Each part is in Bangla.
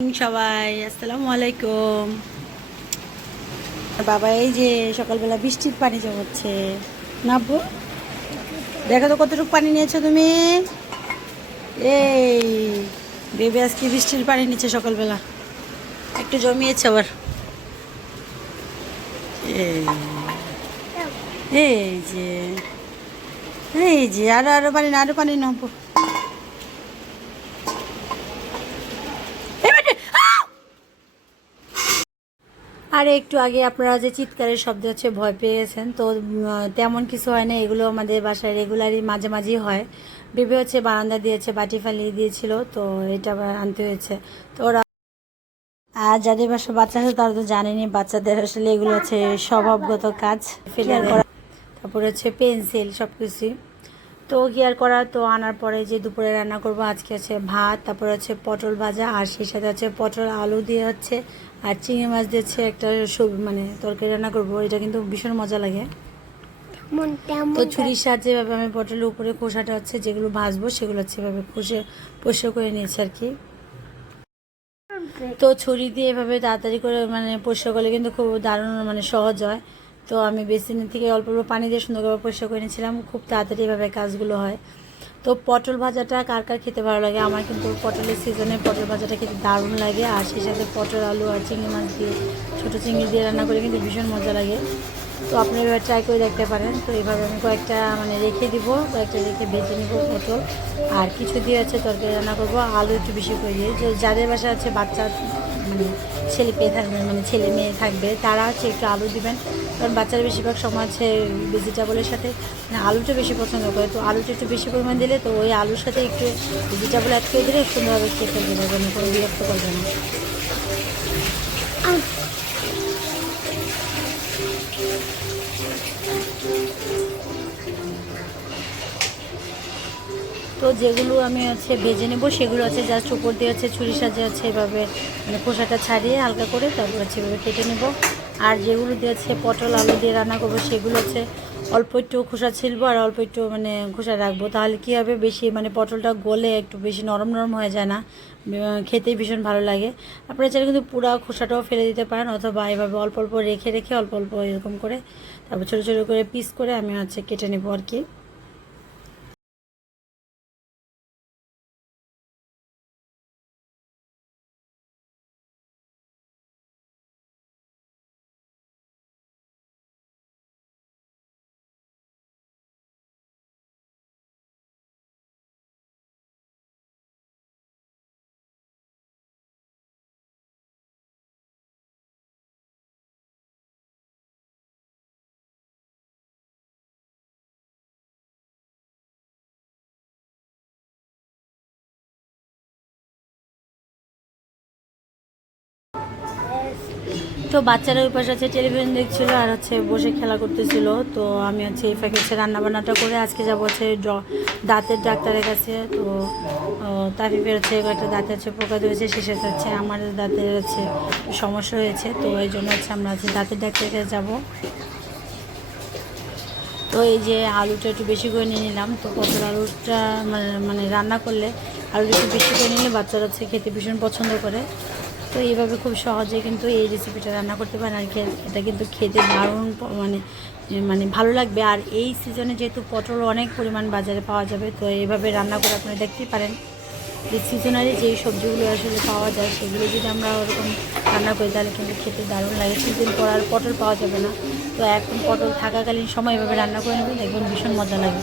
সবাই আসসালামু আলাইকুম। বাবা এই যে সকালবেলা বৃষ্টির পানি জমাচ্ছে। নাববো, দেখো তো কতটুকু পানি নিয়েছো তুমি। এই বেবি আজকে বৃষ্টির পানি নিচ্ছে সকালবেলা, একটু জমিয়েছে আবার। এই এই যে এই যে আরো আরো পানি না, আরো পানি নাববো। আর একটু আগে আপনারা যে চিৎকারের শব্দ হচ্ছে ভয় পেয়েছেন, তো তেমন কিছু হয় না। এগুলো আমাদের বাসায় রেগুলারই মাঝে মাঝেই হয়। বেবি হচ্ছে বারান্দা দিয়েছে, বাটি ফালিয়ে দিয়েছিল, তো এটা আবার আনতে হয়েছে। তো ওরা আর যাদের বাসা বাচ্চা আছে তারা তো জানেনি, বাচ্চাদের আসলে এগুলো হচ্ছে স্বভাবগত কাজ, ফেলে করা, তারপরে হচ্ছে পেন্সিল সব কিছুই। তো গিয়ার করা তো আনার পরে যে দুপুরে রান্না করব আজকে হচ্ছে ভাত, তারপরে হচ্ছে পটল ভাজা, আর সেই সাথে হচ্ছে পটল আলু দিয়ে হচ্ছে আর চিংড়ি মাছ দিয়েছে একটা মানে তরকারি রান্না করব। এটা কিন্তু ভীষণ মজা লাগে। তো ছুরির সাহায্যে এভাবে আমি পটলের উপরে খোসাটা হচ্ছে যেগুলো ভাজবো সেগুলো হচ্ছে এভাবে পরিষ্কার করে নিয়েছি আর কি। তো ছুরি দিয়ে এভাবে তাড়াতাড়ি করে মানে পরিষ্কার করলে কিন্তু খুব দারুণ মানে সহজ হয়। তো আমি বেসিনের থেকে অল্প অল্প পানি দিয়ে সুন্দর করে পরিষ্কার করে নিয়েছিলাম, খুব তাড়াতাড়ি এভাবে কাজগুলো হয়। তো পটল ভাজাটা কার কার খেতে ভালো লাগে? আমার কিন্তু পটলের সিজনে পটল ভাজাটা খেতে দারুণ লাগে, আর সেই সাথে পটল আলু আর চিংড়ি মাছ দিয়ে, ছোটো চিংড়ি দিয়ে রান্না করে কিন্তু ভীষণ মজা লাগে। তো আপনি এবার ট্রাই করে দেখতে পারেন। তো এইভাবে আমি কয়েকটা মানে রেখে দিব, কয়েকটা রেখে ভেজে নিব পটল, আর কিছু দিয়ে হচ্ছে তরকারি রান্না করবো। আলু একটু বেশি করে দিয়ে, যাদের বাসা আছে বাচ্চা মানে ছেলে পেয়ে থাকবে, মানে ছেলে মেয়ে থাকবে, তারা হচ্ছে একটু আলু দিবেন, কারণ বাচ্চারা বেশিরভাগ সময় হচ্ছে ভেজিটেবলের সাথে মানে আলুটা বেশি পছন্দ করে। তো আলুটা একটু বেশি পরিমাণ দিলে তো ওই আলুর সাথে একটু ভেজিটেবল অ্যাড করে দিলে সুন্দরভাবে খেয়ে ফেলতে পারবে না, কোনো বিরক্ত করবে না। তো যেগুলো আমি হচ্ছে ভেজে নেব সেগুলো হচ্ছে জাস্ট উপর দিয়ে হচ্ছে ছুরির সাহায্যে হচ্ছে এভাবে মানে খোসাটা ছাড়িয়ে হালকা করে তারপর হচ্ছে এভাবে কেটে নেব। আর যেগুলো দিয়ে হচ্ছে পটল আলু দিয়ে রান্না করবো সেগুলো হচ্ছে অল্প একটু খোসা ছিলবো আর অল্প একটু মানে খোসা রাখবো, তাহলে কী হবে বেশি মানে পটলটা গলে একটু বেশি নরম নরম হয়ে যায় না, খেতেই ভীষণ ভালো লাগে। আপনারা চাইলে কিন্তু পুরো খোসাটাও ফেলে দিতে পারেন, অথবা এভাবে অল্প অল্প রেখে রেখে অল্প অল্প এরকম করে তারপর ছোটো ছোটো করে পিস করে আমি হচ্ছে কেটে নেবো আর কি। তো বাচ্চারা ওই পাশে হচ্ছে টেলিভিশন দেখছিল আর হচ্ছে বসে খেলা করতেছিল। তো আমি হচ্ছে এই ফাঁকে হচ্ছে রান্নাবান্নাটা করে আজকে যাবো হচ্ছে দাঁতের ডাক্তারের কাছে। তো তাফিফের হচ্ছে একটা দাঁতে হচ্ছে পোকা ধরেছে, সে সাথে হচ্ছে আমার দাঁতের হচ্ছে সমস্যা হয়েছে, তো এই জন্য হচ্ছে আমরা হচ্ছে দাঁতের ডাক্তারের কাছে যাবো। তো এই যে আলুটা একটু বেশি করে নিয়ে নিলাম। তো পটল আলুটা মানে রান্না করলে আলুটা একটু বেশি করে নিলে বাচ্চারা হচ্ছে খেতে ভীষণ পছন্দ করে। তো এইভাবে খুব সহজে কিন্তু এই রেসিপিটা রান্না করতে পারেন, আর এটা কিন্তু খেতে দারুণ মানে মানে ভালো লাগবে। আর এই সিজনে যেহেতু পটল অনেক পরিমাণ বাজারে পাওয়া যাবে, তো এইভাবে রান্না করে আপনারা দেখতেই পারেন। যে সিজনারি যেই সবজিগুলো আসলে পাওয়া যায় সেগুলো যদি আমরা ওরকম রান্না করি তাহলে কিন্তু খেতে দারুণ লাগে। সিজন পর আর পটল পাওয়া যাবে না, তো এখন পটল থাকাকালীন সময় এভাবে রান্না করে নেবেন, দেখবেন ভীষণ মজা লাগে।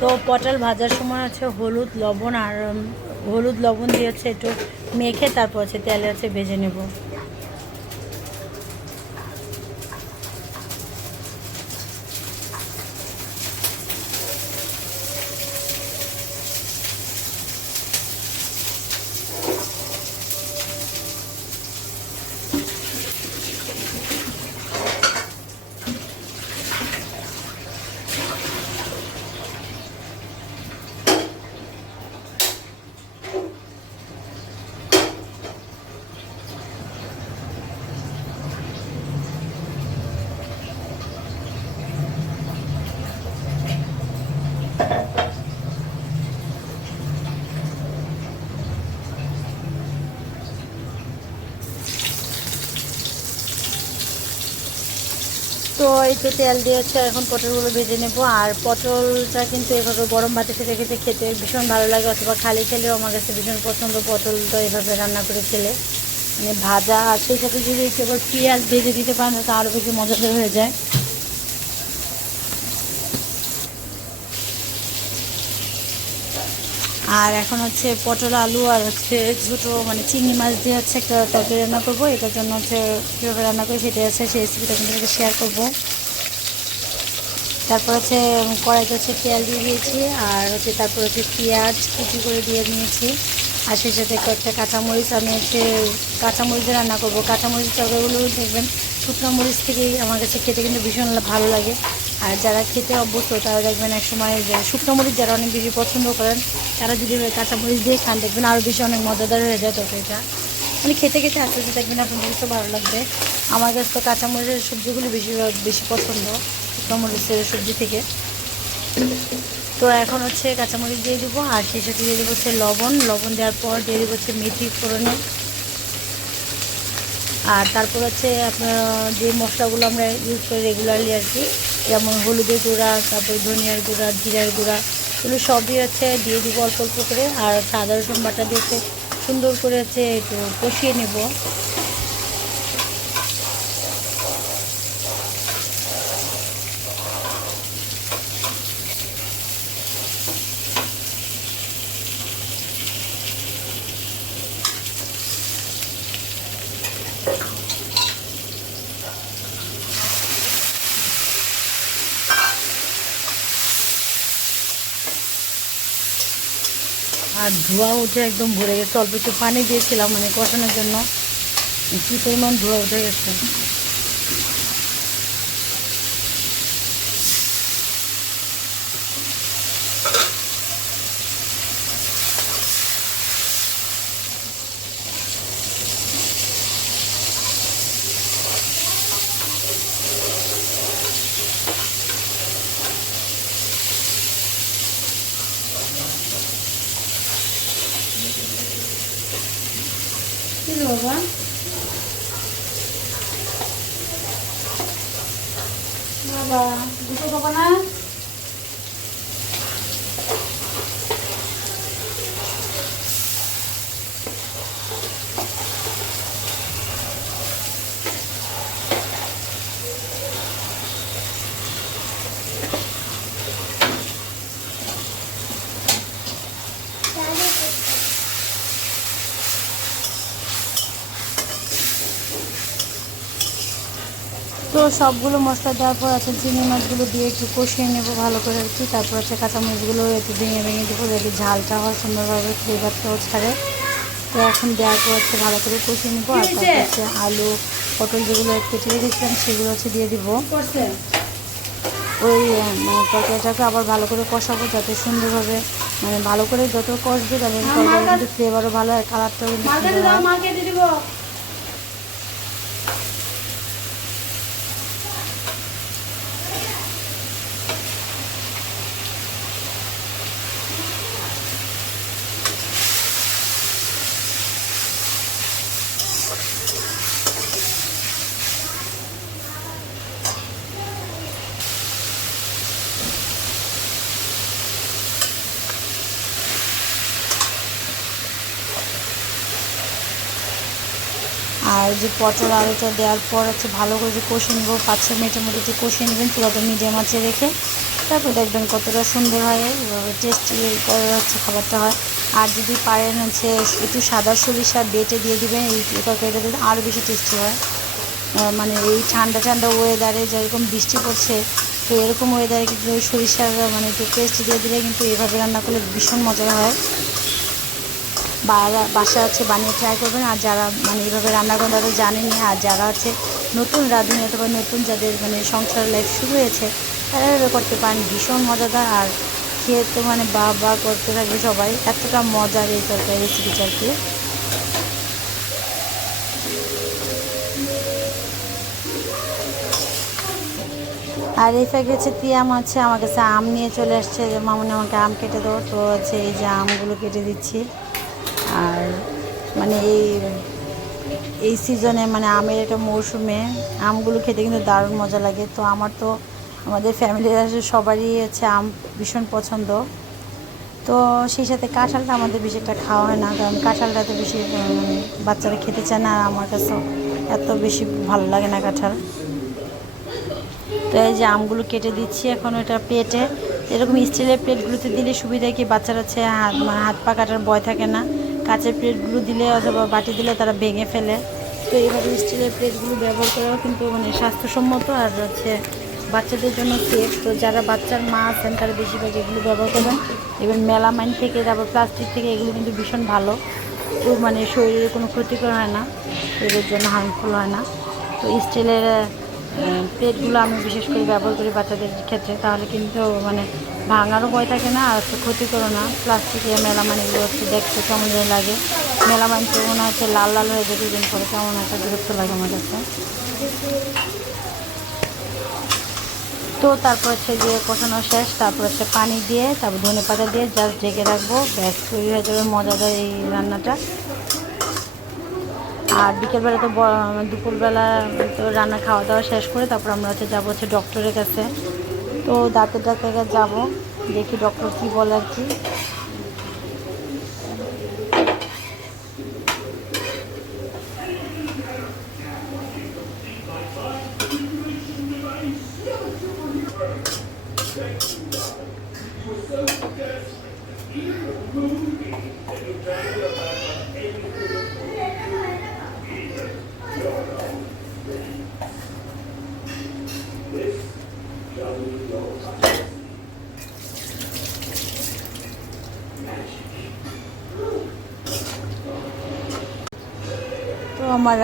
তো পটল ভাজার সময় হচ্ছে হলুদ লবণ দিয়ে হচ্ছে একটু মেখে তারপর হচ্ছে তেলে হচ্ছে ভেজে নেব। তো এই তো তেল দিয়ে হচ্ছে এখন পটলগুলো ভেজে নেব। আর পটলটা কিন্তু এভাবে গরম ভাতে খেতে খেতে খেতে ভীষণ ভালো লাগে, অথবা খালি খেলেও আমার কাছে ভীষণ পছন্দ পটলটা এভাবে রান্না করে খেলে, মানে ভাজা। আর সেই সাথে যদি কেবল পেঁয়াজ ভেজে দিতে পারেন তো আরও বেশি মজাদার হয়ে যায়। আর এখন হচ্ছে পটল আলু আর হচ্ছে ছোটো মানে চিংড়ি মাছ দিয়ে হচ্ছে একটা তরকারি রান্না করবো। এটার জন্য হচ্ছে কীভাবে রান্না করি সেটা হচ্ছে সেই রেসিপিটা কিন্তু শেয়ার করবো। তারপর হচ্ছে কড়াইতে হচ্ছে তেল দিয়ে দিয়েছি, আর হচ্ছে তারপর হচ্ছে পেঁয়াজ কুচি করে দিয়ে নিয়েছি। আর সেই সাথে কয়েকটা কাঁচামরিচ, আমি হচ্ছে কাঁচামরিচে রান্না করবো। কাঁচামরিচ তরকারিগুলো দেখবেন শুকনো মরিচ থেকেই আমার কাছে খেতে কিন্তু ভীষণ ভালো লাগে। আর যারা খেতে অভ্যস্ত তারা দেখবেন এক সময় যে শুকনো মরিচ যারা অনেক বেশি পছন্দ করেন তারা যদি কাঁচামরিচ দিয়ে খান দেখবেন আরও বেশি অনেক মজাদার হয়ে যায় তরকারিটা। মানে খেতে খেতে আস্তে আস্তে দেখবেন আপনাদের কাছে ভালো লাগবে। আমার কাছে তো কাঁচামরিচের সবজিগুলি বেশি পছন্দ শুকনো মরিচের সবজি থেকে। তো এখন হচ্ছে কাঁচামরিচ দিয়ে দেবো, আর সেই সাথে দিয়ে দেবো হচ্ছে লবণ দেওয়ার পর দিয়ে দেবো হচ্ছে মেথি ফোড়নে। আর তারপর হচ্ছে আপনার যে মশলাগুলো আমরা ইউজ করি রেগুলারলি আর কি, যেমন হলুদের গুঁড়া, তারপর ধনিয়ার গুঁড়া, জিরার গুঁড়া, এগুলো সবই হচ্ছে দিয়ে দিব অল্প অল্প করে। আর আদা রসুন বাটা দিয়ে সুন্দর করে হচ্ছে একটু কষিয়ে নেব। আর ধোঁয়া উঠে একদম ভরে গেছে, অল্প একটু পানি দিয়েছিলাম মানে কষানোর জন্য, কী পরিমাণ ধোঁয়া উঠে গেছে। কি বাবা বাবা দুটো বাবা না তো সবগুলো মশলা দেওয়ার পর আছে চিংড়ি মাছগুলো দিয়ে একটু কষিয়ে নেবো ভালো করে আর কি। তারপর হচ্ছে কাঁচামরিচগুলো একটু ভেঙে ভেঙে দেবো যাতে ঝালটা হয় সুন্দরভাবে, ফ্লেভারটাও ছাড়ে। তো এখন দেওয়ার পর হচ্ছে ভালো করে কষিয়ে নেবো। আর তারপর হচ্ছে আলু পটল যেগুলো কেটে রেখেছিলাম সেগুলো হচ্ছে দিয়ে দিব। ওই মানে তরকারিটাকে আবার ভালো করে কষাবো যাতে সুন্দরভাবে মানে ভালো করে যত কষবে তাহলে তরকারি কিন্তু ফ্লেভারও ভালো হয়, কালারটাও কিন্তু সুন্দর হয়। আর যে পটল আলুটা দেওয়ার পর হচ্ছে ভালো করে কষিয়ে নেবো, 5-6 মিনিটের মধ্যে একটু কষিয়ে নেবেন চুলাটা মিডিয়াম আঁচে রেখে। তারপর দেখবেন কতটা সুন্দর হয়, এভাবে টেস্টি করে হচ্ছে খাবারটা হয়। আর যদি পারেন হচ্ছে একটু সাদা সরিষা বেটে দিয়ে দিবেন, এই তরকারিটাতে আরও বেশি টেস্টি হয়। মানে এই ঠান্ডা ঠান্ডা ওয়েদারে যেরকম বৃষ্টি পড়ছে, তো এরকম ওয়েদারে কিন্তু সরিষার মানে একটু পেস্ট দিয়ে দিলে কিন্তু এভাবে রান্না করলে ভীষণ মজার হয়। বাসা হচ্ছে বানিয়ে ট্রাই করবেন। আর যারা মানে এইভাবে রান্না করেন তারা জানেনই, আর যারা হচ্ছে নতুন রাঁধুনি অথবা নতুন যাদের মানে সংসার লাইফ শুরু হয়েছে তারা এভাবে করতে পারেন, ভীষণ মজাদার। আর খেয়ে তো মানে বা করতে থাকবে সবাই, এতটা মজার এই তরকারি রেসিপিটা আর কি। আর এই ফাঁকে হচ্ছে তিয়াম হচ্ছে আমার কাছে আম নিয়ে চলে আসছে, যে মামুনি আমাকে আম কেটে দেবো, তো হচ্ছে এই যে আমগুলো কেটে দিচ্ছি। আর মানে এই এই সিজনে মানে আমের একটা মৌসুমে আমগুলো খেতে কিন্তু দারুণ মজা লাগে। তো আমার তো আমাদের ফ্যামিলির সবারই হচ্ছে আম ভীষণ পছন্দ। তো সেই সাথে কাঁঠালটা আমাদের বেশি একটা খাওয়া হয় না, কারণ কাঁঠালটা তো বেশি বাচ্চারা খেতে চায় না, আর আমার কাছেও এত বেশি ভালো লাগে না কাঁঠাল। তো এই যে আমগুলো কেটে দিচ্ছি এখন এটা প্লেটে। এরকম স্টিলের প্লেটগুলোতে দিলে সুবিধা কি, বাচ্চারা হচ্ছে হাত পা কাটার ভয় থাকে না। কাঁচের প্লেটগুলো দিলে অথবা বাটি দিলে তারা ভেঙে ফেলে। তো এইভাবে স্টিলের প্লেটগুলো ব্যবহার করাও কিন্তু মানে স্বাস্থ্যসম্মত আর হচ্ছে বাচ্চাদের জন্য সেফ। তো যারা বাচ্চার মা আছেন তারা বেশিরভাগ এগুলো ব্যবহার করবেন। এবার মেলামাইন থেকে, তারপর প্লাস্টিক থেকে, এগুলো কিন্তু ভীষণ ভালো। তো মানে শরীরের কোনো ক্ষতিকর হয় না, শরীরের জন্য হার্মফুল হয় না। তো স্টিলের প্লেটগুলো আমি বিশেষ করে ব্যবহার করি বাচ্চাদের ক্ষেত্রে, তাহলে কিন্তু মানে ভাঙারও ভয় থাকে না, আর হচ্ছে ক্ষতিকরও না। প্লাস্টিকের মেলামাইন এগুলো হচ্ছে দেখতে কেমন লাগে, মেলামাইন তো মনে হচ্ছে লাল লাল হয়ে যেতে দিন পরে, কেমন একটা বিরক্ত লাগে আমার কাছে। তো তারপর হচ্ছে যে কষানো শেষ, তারপর হচ্ছে পানি দিয়ে, তারপর ধনেপাতা দিয়ে জাস্ট ঢেকে রাখবো, ব্যাস তৈরি হয়ে যাবে মজাদার এই রান্নাটা। আর বিকেলবেলা তো দুপুরবেলা তো রান্না খাওয়া দাওয়া শেষ করে তারপর আমরা হচ্ছে যাবো হচ্ছে ডক্টরের কাছে। তো দাঁতের ডাক্তারের কাছে যাবো, দেখি ডক্টর কী বলে আর কি। তো আমার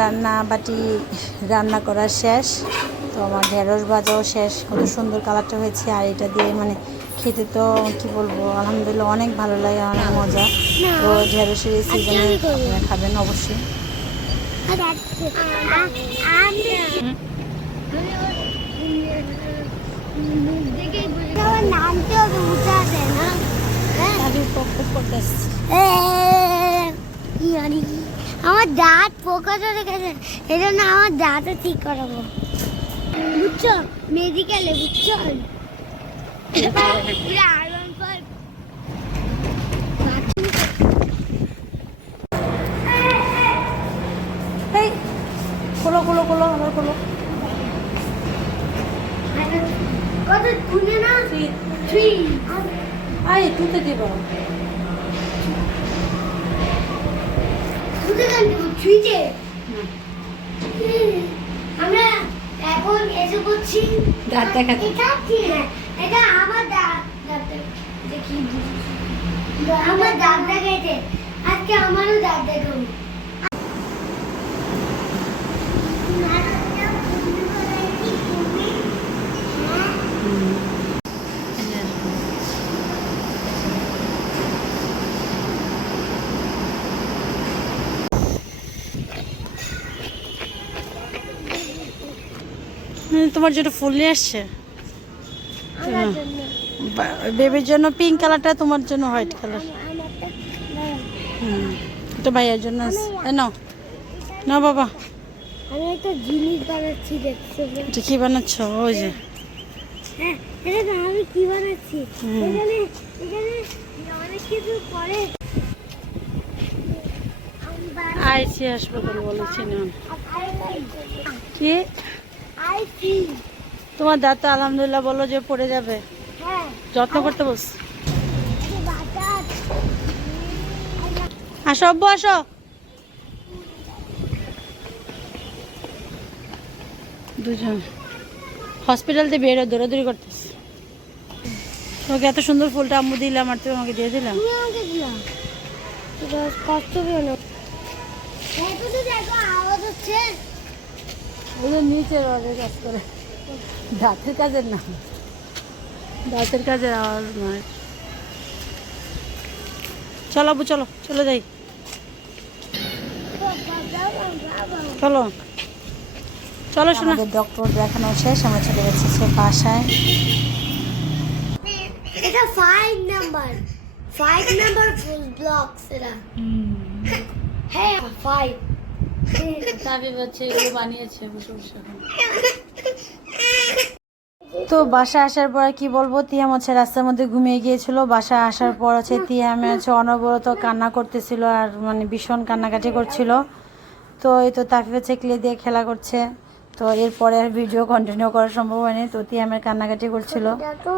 রান্না করা শেষ। তো আমার ঢেঁড়স ভাজাও শেষ, কত সুন্দর কালারটা হয়েছে। আর এটা দিয়ে মানে খেতে তো কি বলবো, আলহামদুলিল্লাহ অনেক ভালো লাগে, অনেক মজা। তো ঢেঁড়সের এই সিজনে আপনারা খাবেন অবশ্যই। আমার দাঁত পোকা ধরে গেছে, এই জন্য আমার দাঁতও ঠিক করাবো, বুঝছো, মেডিকেলে, বুঝছো। খোলো খোলো খোলো, আবার খোলো। কত তুলে না, থ্রি আয় তুতে দিব, থ্রিতে আমরা এখন এসে করছি দাঁত দেখাতে। এটা আমার দাঁত, দেখি আমার দাঁত দেখাইতে, আজকে আমারও দাঁত দেখাবো। তোমার জন্য ফুল নিয়ে আসছে, বেবির জন্য পিঙ্ক কালারটা, তোমার জন্য হোয়াইট কালার। এটা ভাইয়ের জন্য নাও না বাবা। আমি একটা জিনিস বানাচ্ছি, দেখছো? এটা কি বানাচ্ছ? ওই যে হ্যাঁ, এটা আমি কি বানাচ্ছি, এখানে এখানে অনেক কিছু পরে আইসি হাসপাতাল বলেছি না কি? তোমার দাঁত তো আলহামদুলিল্লাহ বললো যে পড়ে যাবে, যত্ন করতে বস। আসো আব্বু আসো। দুজন হসপিটাল থেকে বেরো, দৌড়াদৌড়ি করতেছে। তোমাকে এত সুন্দর ফুলটা আম্মু দিলাম আর তুমি আমাকে দিয়ে দিলাম। কষ্ট পেল, আওয়াজ হচ্ছে নিচে রডের কাজ করে, দাঁতের কাজের না, দাঁতের কাজের আওয়াজ নয়। চলো আব্বু চলো, চলে যাই, চলো চলো শোনো। ডক্টর দেখানো শেষ, আমরা চলে গেছি সে বাসায়। এটা 5 নাম্বার ফুল ব্লকস, এটা হ্যাঁ 5 তাবিব হচ্ছে এগুলো বানিয়েছে বসে বসে এখন। তো বাসায় আসার পর কি বলবো, তিয়াম হচ্ছে রাস্তার মধ্যে ঘুমিয়ে গিয়েছিল। বাসায় আসার পর হচ্ছে তিয়ামে হচ্ছে অনবরত কান্না করতেছিল আর মানে ভীষণ কান্নাকাটি করছিল। তো এই তো তাফিফ হচ্ছে ক্লে দিয়ে খেলা করছে। তো এরপরে আর ভিডিও কন্টিনিউ করা সম্ভব হয়নি, তো তিয়ামের কান্নাকাটি করছিল। দেখো